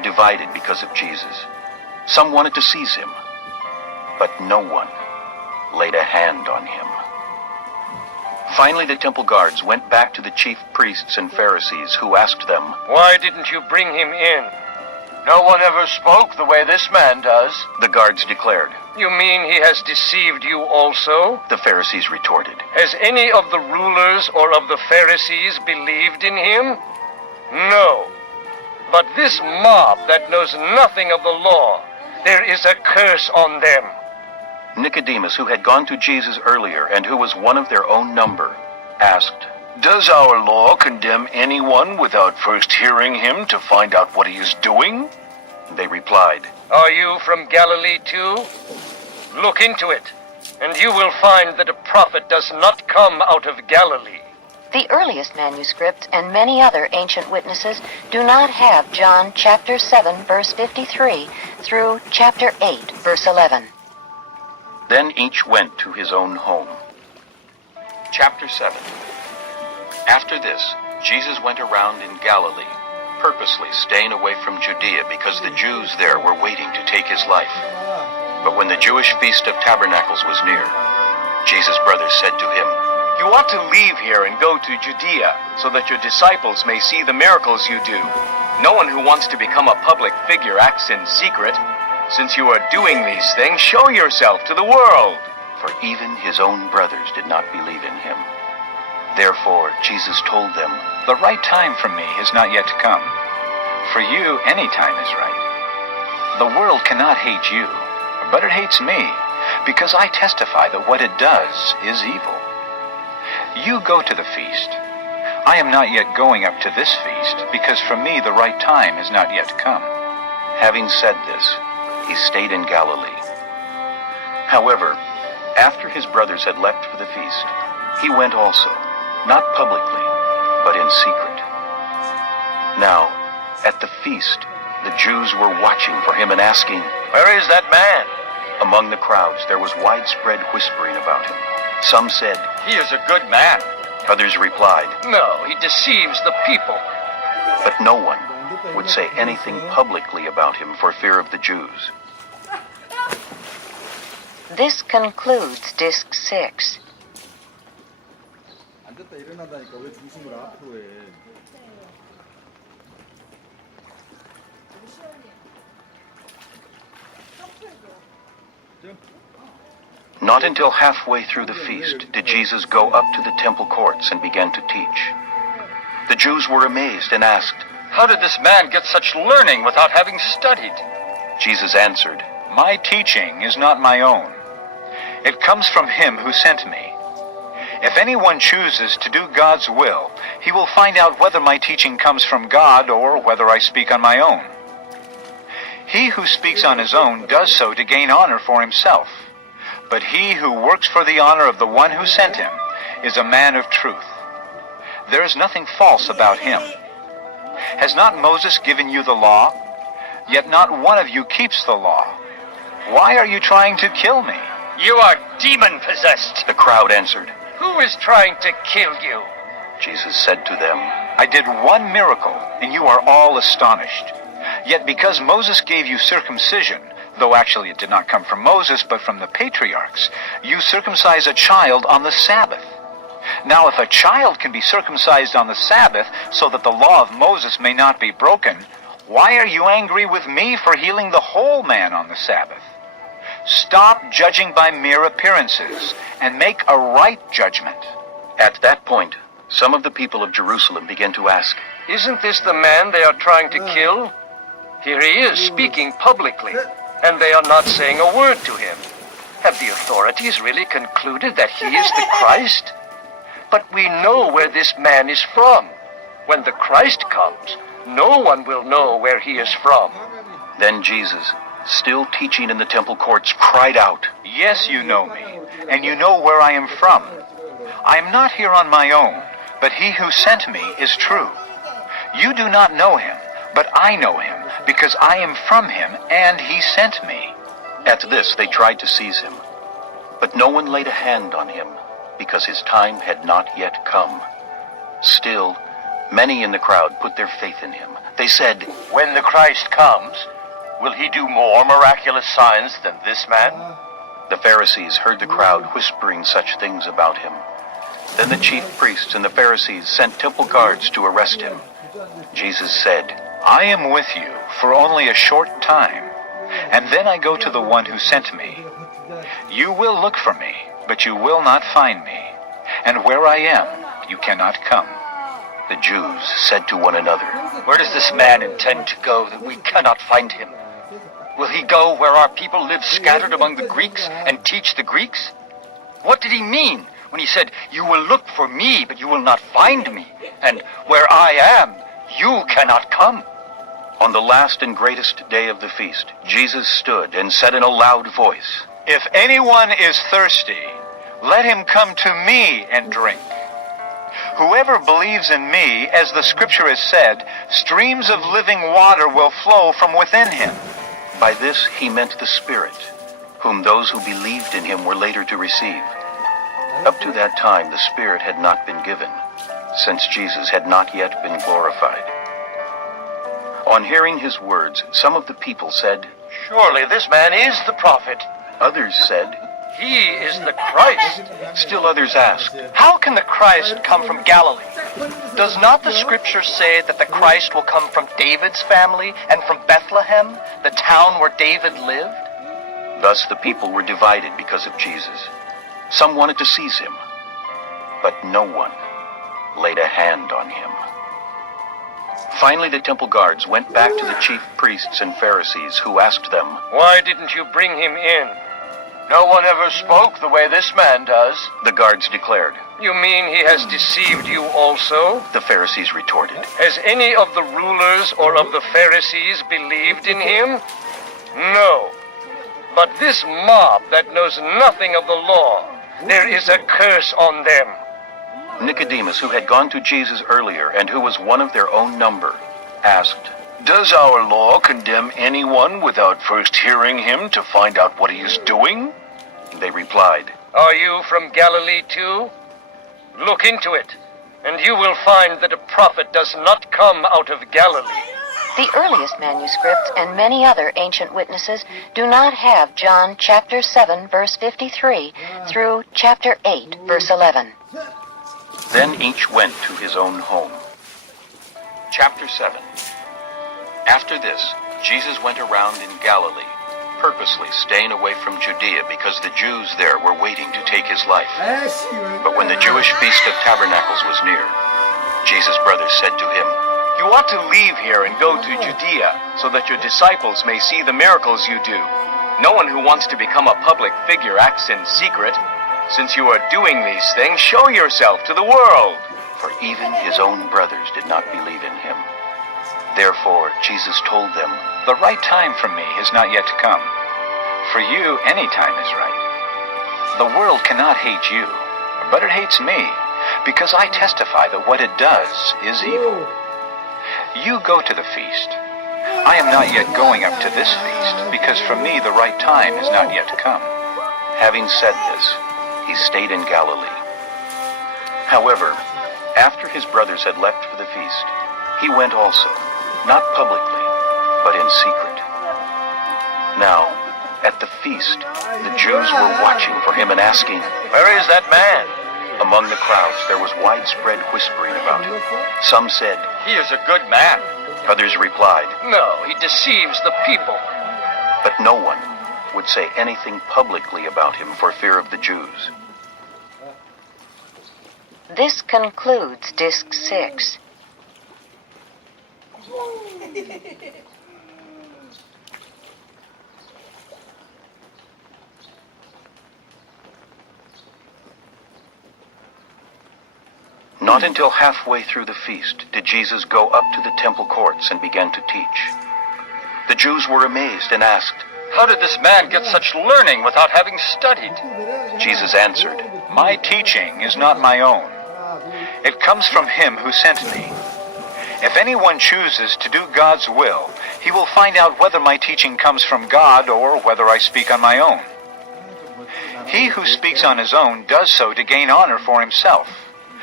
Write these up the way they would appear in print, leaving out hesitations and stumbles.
divided because of Jesus. Some wanted to seize him, but no one laid a hand on him. Finally, the temple guards went back to the chief priests and Pharisees, who asked them, "Why didn't you bring him in? No one ever spoke the way this man does." The guards declared. "You mean he has deceived you also?" The Pharisees retorted. "Has any of the rulers or of the Pharisees believed in him? No. But this mob that knows nothing of the law, there is a curse on them." Nicodemus, who had gone to Jesus earlier and who was one of their own number, asked, "Does our law condemn anyone without first hearing him to find out what he is doing?" They replied, "Are you from Galilee too? Look into it, and you will find that a prophet does not come out of Galilee." The earliest manuscripts and many other ancient witnesses do not have John chapter 7, verse 53 through chapter 8, verse 11. Then each went to his own home. Chapter 7. After this, Jesus went around in Galilee, purposely staying away from Judea because the Jews there were waiting to take his life. But when the Jewish Feast of Tabernacles was near, Jesus' brothers said to him, "You ought to leave here and go to Judea, so that your disciples may see the miracles you do. No one who wants to become a public figure acts in secret. Since you are doing these things, show yourself to the world." For even his own brothers did not believe in him. Therefore, Jesus told them, "The right time for me has not yet come. For you, any time is right. The world cannot hate you, but it hates me, because I testify that what it does is evil. You go to the feast. I am not yet going up to this feast, because for me the right time has not yet come." Having said this, he stayed in Galilee. However, after his brothers had left for the feast, he went also, not publicly, but in secret. Now, at the feast, the Jews were watching for him and asking, "Where is that man?" Among the crowds there was widespread whispering about him. Some said, "He is a good man." Others replied, "No, he deceives the people." but no one would say anything publicly about him for fear of the Jews. This concludes Disc 6. 앉았다 일어나다니까 왜 중심을 앞으로 해? Not until halfway through the feast did Jesus go up to the temple courts and began to teach. The Jews were amazed and asked, "How did this man get such learning without having studied?" Jesus answered, "My teaching is not my own. It comes from him who sent me. If anyone chooses to do God's will, he will find out whether my teaching comes from God or whether I speak on my own. He who speaks on his own does so to gain honor for himself. But he who works for the honor of the one who sent him is a man of truth. There is nothing false about him. Has not Moses given you the law? Yet not one of you keeps the law. Why are you trying to kill me?" "You are demon-possessed." The crowd answered. "Who is trying to kill you?" Jesus said to them, I did one miracle, and you are all astonished. Yet because Moses gave you circumcision, though actually it did not come from Moses, but from the patriarchs, you circumcise a child on the Sabbath. Now if a child can be circumcised on the Sabbath, so that the law of Moses may not be broken, why are you angry with me for healing the whole man on the Sabbath? Stop judging by mere appearances, and make a right judgment." At that point, some of the people of Jerusalem began to ask, "Isn't this the man they are trying to kill? Here he is speaking publicly, and they are not saying a word to him. Have the authorities really concluded that he is the Christ? But we know where this man is from. When the Christ comes, no one will know where he is from." Then Jesus, still teaching in the temple courts, cried out, Yes, you know me, and you know where I am from. I am not here on my own, but he who sent me is true. You do not know him, but I know him, because I am from him, and he sent me." At this they tried to seize him, but no one laid a hand on him, because his time had not yet come. Still, Many in the crowd put their faith in him. They said, When the Christ comes, will he do more miraculous signs than this man? The Pharisees heard the crowd whispering such things about him. Then the chief priests and the Pharisees sent temple guards to arrest him. Jesus said, I am with you for only a short time, and then I go to the one who sent me. You will look for me, but you will not find me, and where I am, you cannot come. The Jews said to one another, Where does this man intend to go that we cannot find him? Will he go where our people live scattered among the Greeks and teach the Greeks? What did he mean when he said, You will look for me, but you will not find me, and where I am, you cannot come? On the last and greatest day of the feast, Jesus stood and said in a loud voice, If anyone is thirsty, let him come to me and drink. Whoever believes in me, as the scripture has said, streams of living water will flow from within him. By this he meant the Spirit, whom those who believed in him were later to receive. Up to that time the Spirit had not been given, since Jesus had not yet been glorified. On hearing his words, some of the people said, Surely this man is the prophet. Others said, He is the Christ. Still others asked, How can the Christ come from Galilee? Does not the scripture say that the Christ will come from David's family and from Bethlehem, the town where David lived? Thus the people were divided because of Jesus. Some wanted to seize him, but no one laid a hand on him. Finally, the temple guards went back to the chief priests and Pharisees, who asked them, Why didn't you bring him in? No one ever spoke the way this man does. The guards declared. You mean he has deceived you also? The Pharisees retorted. Has any of the rulers or of the Pharisees believed in him? No. But this mob that knows nothing of the law, there is a curse on them. Nicodemus, who had gone to Jesus earlier and who was one of their own number, asked, Does our law condemn anyone without first hearing him to find out what he is doing? They replied, Are you from Galilee too? Look into it, and you will find that a prophet does not come out of Galilee. The earliest manuscripts and many other ancient witnesses do not have John chapter 7 verse 53 through chapter 8 verse 11. Then each went to his own home. Chapter 7. After this, Jesus went around in Galilee, purposely staying away from Judea because the Jews there were waiting to take his life. But when the Jewish Feast of Tabernacles was near, Jesus' brothers said to him, You ought to leave here and go to Judea, so that your disciples may see the miracles you do. No one who wants to become a public figure acts in secret. Since you are doing these things, show yourself to the world. For even his own brothers did not believe in him. Therefore, Jesus told them, The right time for me has not yet come. For you, any time is right. The world cannot hate you, but it hates me, because I testify that what it does is evil. You go to the feast. I am not yet going up to this feast, because for me the right time has not yet come. Having said this, he stayed in Galilee. However, after his brothers had left for the feast, he went also, not publicly, but in secret. Now, at the feast, the Jews were watching for him and asking, Where is that man? Among the crowds there was widespread whispering about him. Some said, He is a good man. Others replied, No, he deceives the people. but no one would say anything publicly about him for fear of the Jews. This concludes Disc 6. Not until halfway through the feast did Jesus go up to the temple courts and began to teach. The Jews were amazed and asked, How did this man get such learning without having studied? Jesus answered, My teaching is not my own. It comes from him who sent me. If anyone chooses to do God's will, he will find out whether my teaching comes from God or whether I speak on my own. He who speaks on his own does so to gain honor for himself.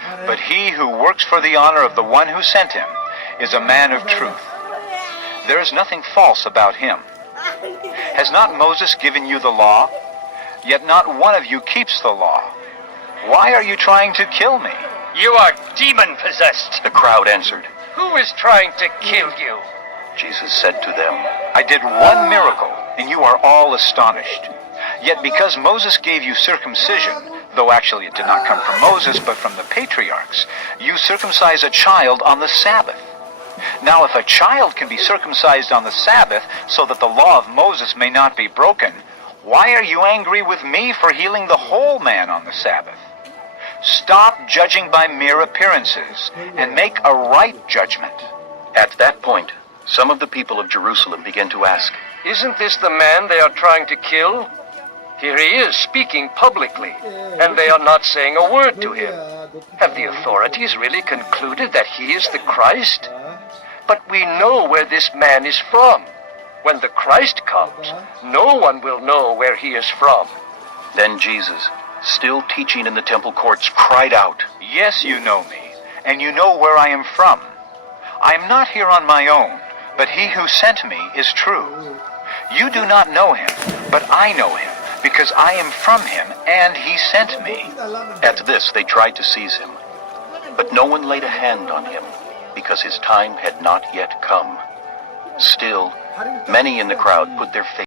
but he who works for the honor of the one who sent him is a man of truth. There is nothing false about him. Has not Moses given you the law? Yet not one of you keeps the law. Why are you trying to kill me? You are demon-possessed. The crowd answered. Who is trying to kill you? Jesus said to them, I did one miracle, and you are all astonished. Yet because Moses gave you circumcision, though actually it did not come from Moses, but from the patriarchs, you circumcise a child on the Sabbath. Now if a child can be circumcised on the Sabbath, so that the law of Moses may not be broken, why are you angry with me for healing the whole man on the Sabbath? Stop judging by mere appearances, and make a right judgment. At that point, some of the people of Jerusalem began to ask, Isn't this the man they are trying to kill? Here he is, speaking publicly, and they are not saying a word to him. Have the authorities really concluded that he is the Christ? But we know where this man is from. When the Christ comes, no one will know where he is from. Then Jesus, still teaching in the temple courts, cried out, Yes, you know me, and you know where I am from. I am not here on my own, but he who sent me is true. You do not know him, but I know him, because I am from him, and he sent me. At this they tried to seize him, but no one laid a hand on him, because his time had not yet come. Still, many in the crowd put their faith